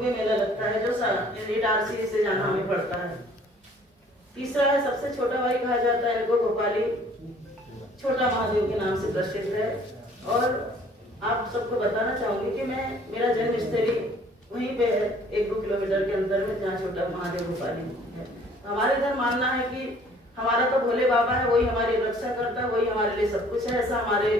भी मेला लगता है जो इटारसी से जाना हमें पड़ता है। तीसरा है, सबसे छोटा भाई कहा जाता है इनको, भोपाली छोटा महादेव के नाम से प्रसिद्ध है। और आप सबको बताना चाहूंगी कि मेरा जन्म स्थली वहीं पे है, 1-2 किलोमीटर के अंदर में, जहाँ छोटा महादेव भोपाली है। हमारे इधर मानना है कि हमारा तो भोले बाबा है, वही हमारी रक्षा करता है, वही हमारे लिए सब कुछ है, ऐसा हमारे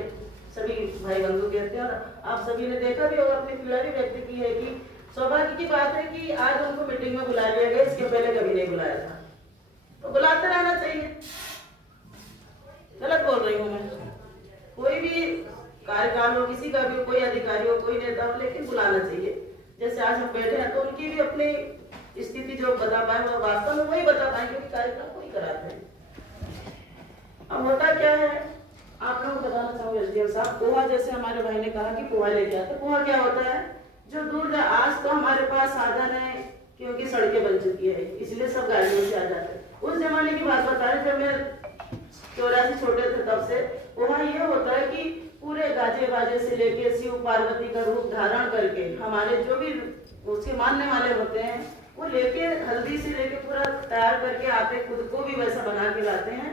सभी भाई बंधु कहते हैं। और आप सभी ने देखा भी होगा, अपनी पीड़ा भी व्यक्त की है कि सौभाग्य की बात है कि आज उनको मीटिंग में बुला लिया गया, इसके पहले कभी नहीं बुलाया था। तो बुलाते रहना चाहिए। गलत बोल रही हूँ मैं? कोई भी कार्यकाल हो, किसी का भी, कोई अधिकारी हो, कोई नेता हो, लेकिन बुलाना चाहिए। जैसे आज हम बैठे हैं तो उनकी भी अपनी स्थिति जो बता पाए वो वास्तव में वही बता पाए, क्योंकि कार्यक्रम वही कराते हैं। अब होता क्या है, आप लोगों को बताना चाहूंगे एसडीएम साहब, पोहा, जैसे हमारे भाई ने कहा कि पोहा लेके आते, पोहा क्या होता है, जो दूर आज तो हमारे पास साधन है क्योंकि सड़कें बन चुकी है, इसलिए सब गाड़ियों से आ जाते हैं। उस जमाने की बात बता रहे, जब मैं 84 छोटे थे तब से पोहा ये होता है कि पूरे गाजे बाजे से लेके शिव पार्वती का रूप धारण करके हमारे जो भी उसके मानने वाले होते हैं वो लेके हल्दी से लेके पूरा तैयार करके आते, खुद को भी वैसा बना के लाते हैं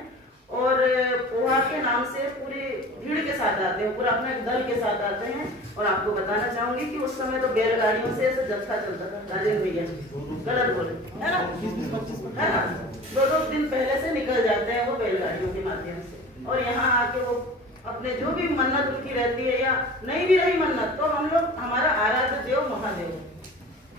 और पोहा के नाम से पूरी भीड़ के साथ आते हैं, पूरा अपने दल के साथ आते हैं। और आपको बताना चाहूंगी कि उस समय तो बैलगाड़ियों से ऐसे जत्था चलता था, राजेंद्र भैया गलत बोले है ना, 2-2 दिन पहले से निकल जाते हैं वो बैलगाड़ियों के माध्यम से, और यहाँ आके वो अपने जो भी मन्नत उनकी रहती है या नहीं भी रही मन्नत, तो हम लोग, हमारा आराध्य देव महादेव,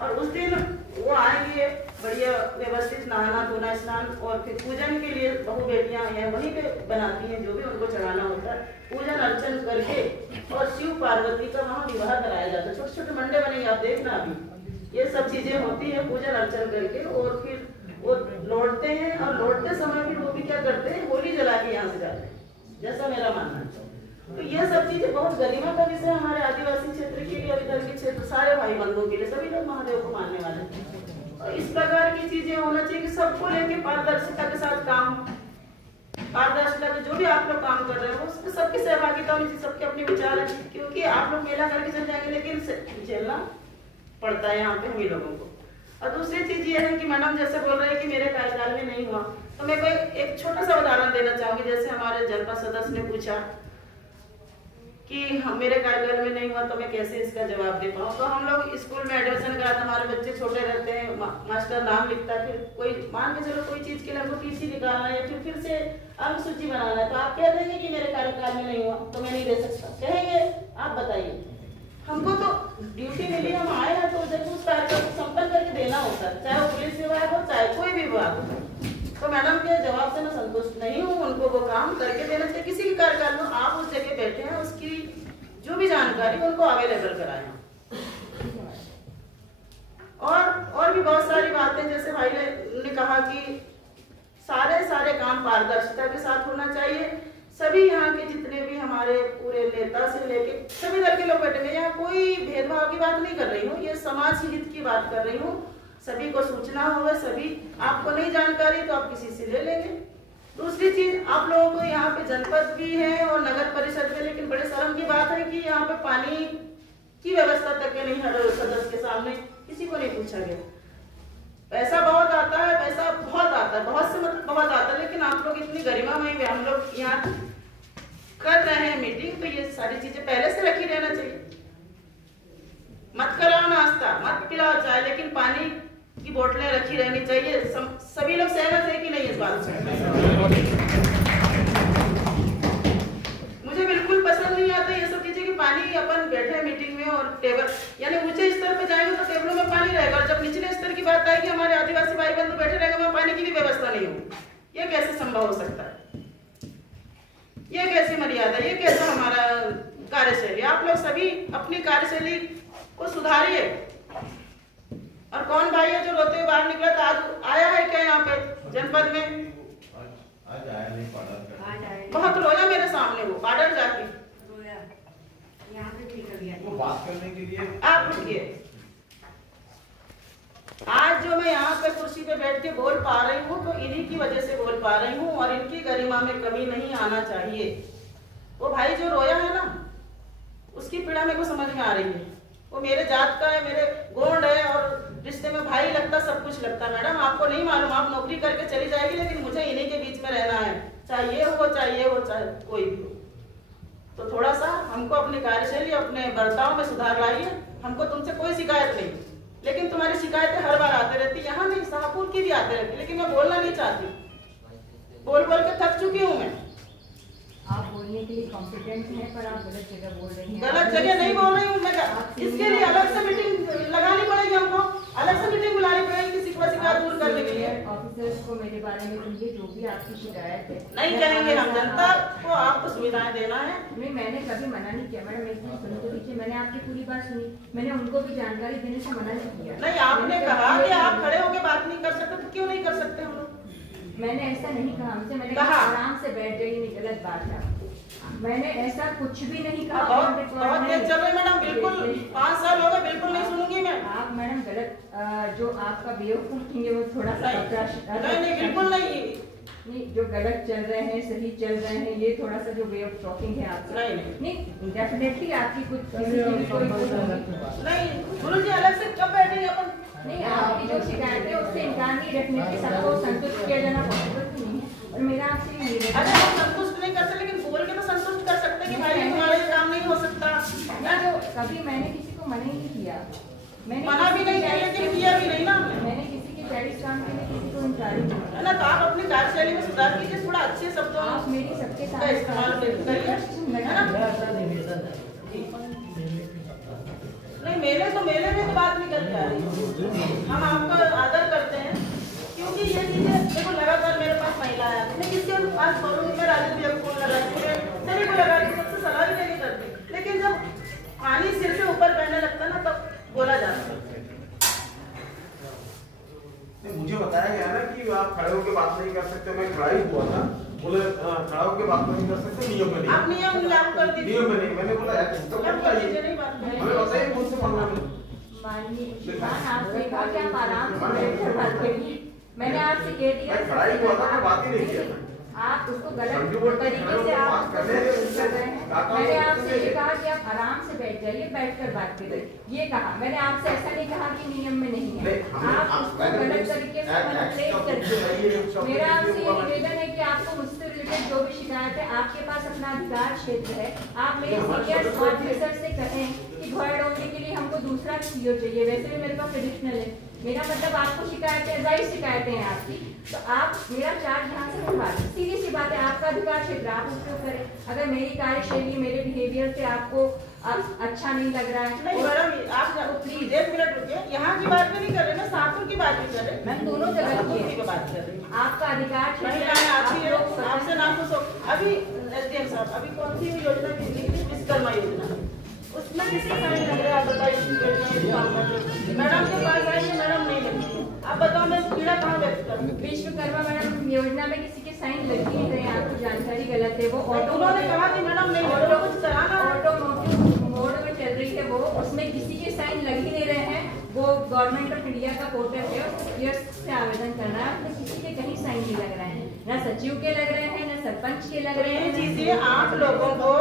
और उस दिन वो आएंगे बढ़िया व्यवस्थित नहाना धोना स्नान, और फिर पूजन के लिए बहु बेटियां हैं वहीं पे बनाती हैं जो भी उनको चढ़ाना होता है, पूजन अर्चन करके और शिव पार्वती का वहाँ विवाह कराया जाता है। छोटे छोटे मंडे बनेंगे, आप देखना अभी ये सब चीजें होती है पूजन अर्चन करके, और फिर वो लौटते हैं, और लौटते समय भी वो भी क्या करते हैं, होली जला के यहाँ से जाते हैं, जैसा मेरा मानना है। तो ये सब चीजें बहुत गरिमा का विषय हमारे आदिवासी क्षेत्र के लिए और इधर के क्षेत्र सारे भाई बंधुओं के लिए, सभी लोग महादेव को मानने वाले हैं। और इस प्रकार की चीजें होना चाहिए कि सबको लेके पारदर्शिता के साथ काम, पारदर्शिता के जो भी आप लोग काम कर रहे हो उसमें सबकी सहभागिता होनी चाहिए, सबके अपने विचार है, क्योंकि आप लोग मेला करके चल जाएंगे लेकिन झेलना पड़ता है यहाँ पे हम ही लोगों को। और दूसरी चीज ये है कि मैडम जैसे बोल रहे हैं कि मेरे कार्यकाल में नहीं हुआ, तो मैं कोई एक छोटा सा उदाहरण देना चाहूंगी। जैसे हमारे जनपद सदस्य ने पूछा कि मेरे कार्यकाल में नहीं हुआ तो मैं कैसे इसका जवाब दे पाऊँ। तो हम लोग स्कूल में एडमिशन कराते, हमारे बच्चे छोटे रहते हैं, मास्टर नाम लिखता है, फिर कोई मान के चलो कोई चीज के लिए हमको टीसी निकालना है या फिर से अंक सूची बनाना है, तो आप कह देंगे कि मेरे कार्यकाल में नहीं हुआ तो मैं नहीं दे सकता, कहेंगे? आप बताइए, हमको तो ड्यूटी मिली, हम आए हैं तो जब उस कार्यक्रम को संपन्न करके देना होता है, चाहे वो पुलिस विभाग हो चाहे कोई भी विभाग हो। तो मैडम के जवाब से मैं संतुष्ट नहीं हूँ, उनको वो काम करके देना चाहिए। किसी भी कार्यकाल में आप उस जगह बैठे हैं, उसकी जो भी जानकारी उनको अवेलेबल कराएं। और भी बहुत सारी बातें, जैसे भाई ने कहा कि सारे काम पारदर्शिता के साथ होना चाहिए। सभी यहाँ के जितने भी हमारे पूरे नेता से लेके सभी दल के लोग बैठे हैं, यहाँ कोई भेदभाव की बात नहीं कर रही हूँ, ये समाज हित की बात कर रही हूँ। सभी को सूचना होगा, सभी, आपको नहीं जानकारी तो आप किसी से ले लेंगे। दूसरी चीज, आप लोगों को यहाँ पे जनपद भी है और नगर परिषद में, लेकिन बड़े शर्म की बात है कि यहाँ पे पानी की व्यवस्था तक के नहीं, हर सदस्य के सामने किसी को नहीं पूछा गया। पैसा बहुत आता है, पैसा बहुत आता है, बहुत से मतलब बहुत आता है, लेकिन आप लोग इतनी गरिमामय में हम लोग यहाँ कर रहे हैं मीटिंग, तो ये सारी चीजें पहले से रखी रहना चाहिए। मत कराओ नाश्ता, मत पिलाओ चाय, लेकिन पानी की बोतलें रखी रहनी चाहिए। सभी लोग सहमत है कि नहीं इस बात से? मुझे बिल्कुल पसंद नहीं आता ये सब चीजें कि पानी अपन बैठे मीटिंग में और टेबल, यानी ऊंचे स्तर पे जाएंगे तो टेबलों में पानी रहेगा, और जब निचले स्तर की बात आएगी हमारे आदिवासी भाई बंधु बैठे रहेंगे, वहां पानी की भी व्यवस्था नहीं होगी। ये कैसे संभव हो सकता है? ये कैसी मर्यादा, ये कैसा हमारा कार्यशैली? आप लोग सभी अपनी कार्यशैली को सुधारिए। और कौन भाई है जो रोते हुए बाहर निकला था? आज आया है क्या यहाँ पे जनपद में? आज आया नहीं, पार्लर बहुत रोया मेरे सामने, वो पार्लर जाके रोया, यहाँ पे ठीक कर दिया। वो बात करने के लिए आप रुकिए। आज जो मैं यहाँ पे कुर्सी पे बैठ के बोल पा रही हूँ तो इन्हीं की वजह से बोल पा रही हूँ, और इनकी गरिमा में कमी नहीं आना चाहिए। वो भाई जो रोया है ना, उसकी पीड़ा मेरे को समझ में आ रही है। वो मेरे जात का है, मेरे गोंड है, और पता मैडम, आपको नहीं मालूम, आप नौकरी करके चली जाएगी, लेकिन मुझे इन्हीं के बीच में रहना है, चाहे ये हो चाहे कोई भी हो। तो थोड़ा सा हमको अपनी कार्यशैली, अपने बर्ताव में सुधार लाइए। हमको तुमसे कोई शिकायत नहीं, लेकिन तुम्हारी शिकायतें हर बार आती रहती, यहाँ नहीं शाहपुर की भी आती रहती, लेकिन मैं बोलना नहीं चाहती, बोल के थक चुकी हूँ मैं। आप बोलने के लिए कॉम्पिटेंट हैं, पर आप गलत जगह बोल रही हैं। गलत जगह नहीं बोल रही हूँ मैं, इसके लिए अलग से मीटिंग लगानी पड़ेगी, हमको अलग से मीटिंग बुलानी पड़ेगी किसी को शिकायत दूर करने के लिए। ऑफिसर्स को मेरे बारे में कहिए, जो भी आपकी शिकायत है। नहीं कहेंगे हम, जनता को आपको सुविधाएं देना है। नहीं, मैंने कभी मना नहीं किया मैडम, एक चीज सुनो तो देखिए, मैंने आपकी पूरी बात सुनी, मैंने उनको भी जानकारी देने से मना नहीं किया। नहीं, आपने कहा कि आप खड़े होकर बात नहीं कर सकते, तो क्यों नहीं कर सकते हम लोग? मैंने ऐसा नहीं कहा हमसे, मैंने कहा आराम से बैठ जाइए, नहीं गलत बात है। मैंने ऐसा कुछ भी नहीं कहा। बहुत तेज चल रहे मैडम, बिल्कुल 5 साल हो गए, बिल्कुल नहीं सुनूंगी मैं। आप मैडम गलत जो आपका बेवकूफी है वो थोड़ा सा नहीं, बिल्कुल नहीं, जो गलत चल रहे हैं सही चल रहे हैं, ये थोड़ा सा जो वे ऑफ टॉकिंग है आपका नहीं डेफिनेटली आपकी कुछ नहीं। गुरु जी अलग से कब बैठेंगे अपन? नहीं, आपकी जो शिकायत है उससे इनकार नहीं, डेफिनेटली सबको संतुष्ट किया जाना पॉसिबल नहीं है। और मेरा आपसे निवेदन, अरे हम संतुष्ट नहीं कर सकते, लेकिन बोल के तो संतुष्ट कर सकते हैं कि भाई तुम्हारा ये काम नहीं हो सकता। जो कभी मैंने किसी को मना ही नहीं किया, मैंने मना भी नहीं किया, लेकिन किया भी नहीं ना। मैंने किसी के जायज काम के लिए किसी को इनकार नहीं किया है ना। तो आप अपनी कार्यशैली में सुधार कीजिए, थोड़ा अच्छे शब्दों आप मेरी सबके का साथ इस्तेमाल करिए, है ना। नहीं, मेले में तो बात निकल के आ रही, हम आपका आदर करते हैं, क्योंकि ये चीजें देखो लगातार मेरे पास महिला है, मैं किसी के पास बोलूँगी, मैं राजू भैया को फोन लगाती हूँ, सभी को लगा के सबसे सलाह भी नहीं करती, लेकिन जब पानी सिर से ऊपर बहने लगता है ना, तब बोला जाता है। मुझे बताया गया ना कि आप खड़े होकर बात नहीं कर सकते, मैं खड़ा ही हुआ था, बोले खड़ा होकर बात नहीं कर सकते, नियम में नहीं। आप नियम लागू कर दीजिए। नियम में नहीं, मैंने बोला तो हमें बताइए कौन से मामले में। माननीय आपसे कहा कि आप आराम से बैठकर बात करिए, मैंने आपसे कह दिया खड़ा ही हुआ था, मैं बात ही नहीं किया। आप उसको गलत तरीके से आप कर रहे हैं। मैंने आपसे ये कहा कि आप आराम से बैठ जाइए, बैठकर बात करिए, ये कहा मैंने आपसे। ऐसा नहीं कहा कि नियम में नहीं है, आप उसको गलत तरीके से मैनिपुलेट करके। मेरा आपसे ये निवेदन है कि आपको मुझसे रिलेटेड जो भी शिकायत है, आपके पास अपना अधिकार क्षेत्र है, आप मेरे सीनियर ऑफिसर से कहें कि घोड़े के लिए हमको दूसरा सीओ चाहिए। वैसे भी मेरे पास ट्रेडिशनल है, मेरा मतलब आपको शिकायतें जायज शिकायतें हैं आपकी, तो आप मेरा चार्ज यहाँ से उठवा दें। सीधी सी बात है, आपका अधिकार क्षेत्र, आप उपयोग करें। अगर मेरी कार्यशैली, मेरे बिहेवियर से आपको अच्छा नहीं लग रहा है, नहीं मैडम, आप प्लीज 1 मिनट रुकिए, यहाँ की बात भी नहीं कर रहे ना, शाहपुर की बात भी कर रहे, मैं दोनों जगह की बात कर रही हूँ। आपका अधिकार आपसे नाम पूछो। अभी एसडीएम साहब, अभी कौन सी योजना की विश्वकर्मा योजना, उसमें किसका साइन लग रहा है? आप बताइए। मैडम के पास आइए, मैडम नहीं लगती, आप बताओ मैं पीड़ा कहाँ व्यक्त करूँ? विश्वकर्मा मैडम योजना में किसी के साइन लग ही नहीं रहे, आपको जानकारी गलत है। वो उन्होंने कहा कि मैडम नहीं, ऑटो कुछ कराना, ऑटोमोटिव मोड में चल रही है वो, उसमें किसी के साइन लग ही नहीं रहे हैं। वो गवर्नमेंट ऑफ इंडिया का पोर्टल है, उसको से आवेदन करना है, उसमें किसी के कहीं साइन नहीं लग रहे हैं, ना सचिव के लग रहे हैं, ना सरपंच के लग रहे हैं। चीजें आप लोगों को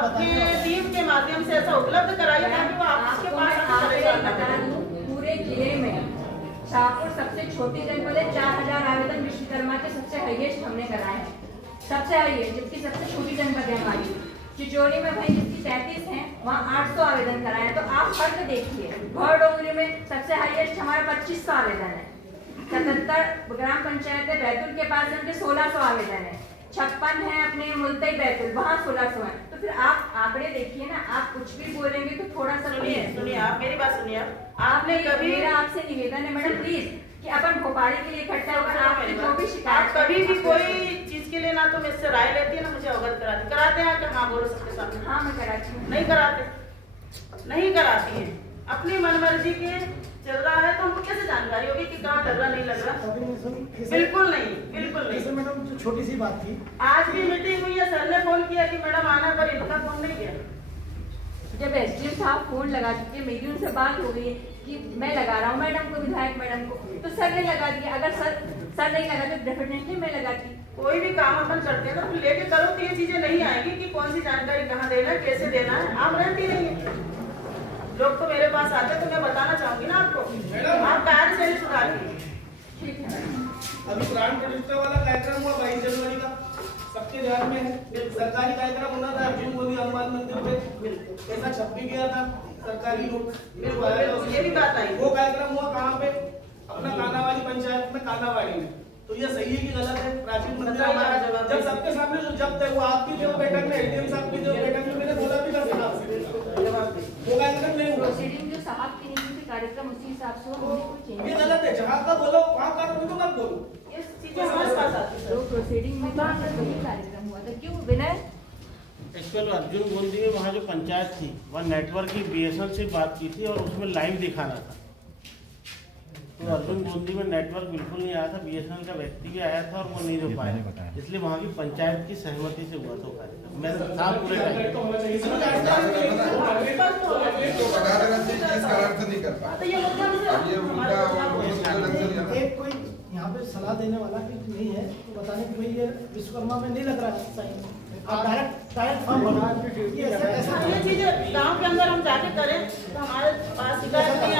अपने टीम के माध्यम से ऐसा उपलब्ध कराइए ताकि वो आपके पास बता दूं, पूरे जिले में शाहपुर सबसे छोटी जनपद है, 4000 आवेदन विश्वकर्मा के सबसे हाईएस्ट हमने कराए हैं, सबसे हाईएस्ट, जबकि सबसे छोटी जनपद है हमारी। चिचोरी में भाई जिसकी 33 है, वहाँ 800 आवेदन कराए। तो आप फर्क देखिए, घोड़ डोंगरी में सबसे हाईएस्ट हमारा 2500 आवेदन है, 77 ग्राम पंचायत है, बैतूल के पास उनके 1600 आवेदन है, 56 है अपने मुल्तई बैतूल, वहाँ 1600 है। तो फिर आप आंकड़े देखिए ना, आप कुछ भी बोलेंगे तो थोड़ा सा सुनिए, आप मेरी बात सुनिए। आपने कभी, मेरा आपसे निवेदन है मैडम प्लीज कि अपन भोपाली के लिए इकट्ठा होकर आपने जो भी शिकायत, कभी भी कोई चीज के लिए ना तो मुझसे राय लेती है ना मुझे अवगत कराते हैं कि हाँ बोलो सबके सामने। हाँ मैं कराती हूँ। नहीं कराती है, अपनी मनमर्जी के चल रहा है, तो हमको कैसे जानकारी होगी कि कहाँ लग रहा नहीं लग रहा? बिल्कुल नहीं। मैडम जो छोटी सी बात थी, आज भी मीटिंग हुई है, सर ने फोन किया कि मैडम आना, पर इनका फोन नहीं किया। जब एसडीएम साहब फोन लगा चुके, मेरी उनसे बात हो गई कि मैं लगा रहा हूँ मैडम को, विधायक मैडम को, तो सर ने लगा दिया। अगर सर नहीं लगा तो डेफिनेटली मैं लगाती। कोई भी काम अपन करते हैं तो लेके करो तो ये चीजें नहीं आएगी कि कौन सी जानकारी कहाँ देना है, कैसे देना है। आप रहती नहीं है, लोग तो मेरे पास आते तो मैं बताना चाहूंगी ना आपको, आप कार्यशैली सुधारिए। ठीक है। अभी प्राण प्रतिष्ठा वाला कार्यक्रम हुआ 22 जनवरी का, सबके ध्यान में है। सरकारी कार्यक्रम होना था अर्जुन गोदी हनुमान मंदिर पे, ऐसा छप भी गया था सरकारी नोट। ये भी बात आई। वो कार्यक्रम हुआ कहाँ पे? अपना कानावाड़ी पंचायत में, कानावाड़ी में। तो ये सही है कि गलत है? प्राचीन मंदिर हमारा जवाब जब सबके सामने जो जब तक वो आपकी जो बैठक में एडीएम साहब की जो बैठक में मैंने बोला भी था वो कार्यक्रम नहीं हुआ। प्रोसीडिंग जो समाप्त नहीं हुई थी कार्यक्रम उसी हिसाब से हो, हमने कोई चेंज ये गलत है। जहाँ का बोलो वहाँ का तो मत बोलो। ये चीजें हमारे पास आती हैं। तो प्रोसीडिंग में तो वही कार्यक्रम हुआ था। क्यों विनय? एक्चुअल अर्जुन गोंदी में वहाँ जो पंचायत थी वहाँ नेटवर्क की बीएसएनएल से बात की थी और उसमें लाइव दिखाना था। तो अर्जुन गोंदी में नेटवर्क बिल्कुल नहीं आया था, बीएसएनएल का व्यक्ति भी आया था और वो नहीं हो पाया, इसलिए वहाँ की पंचायत की सहमति से हुआ था कार्यक्रम। मैं साफ पूरे एक कोई यहाँ पे सलाह देने वाला नहीं है तो बताने की भाई ये विश्वकर्मा में नहीं लग रहा है सही। आप डायरेक्ट फॉर्म बना ये चीजें गाँव के अंदर हम जाके करें तो हमारे पास शिकायत नहीं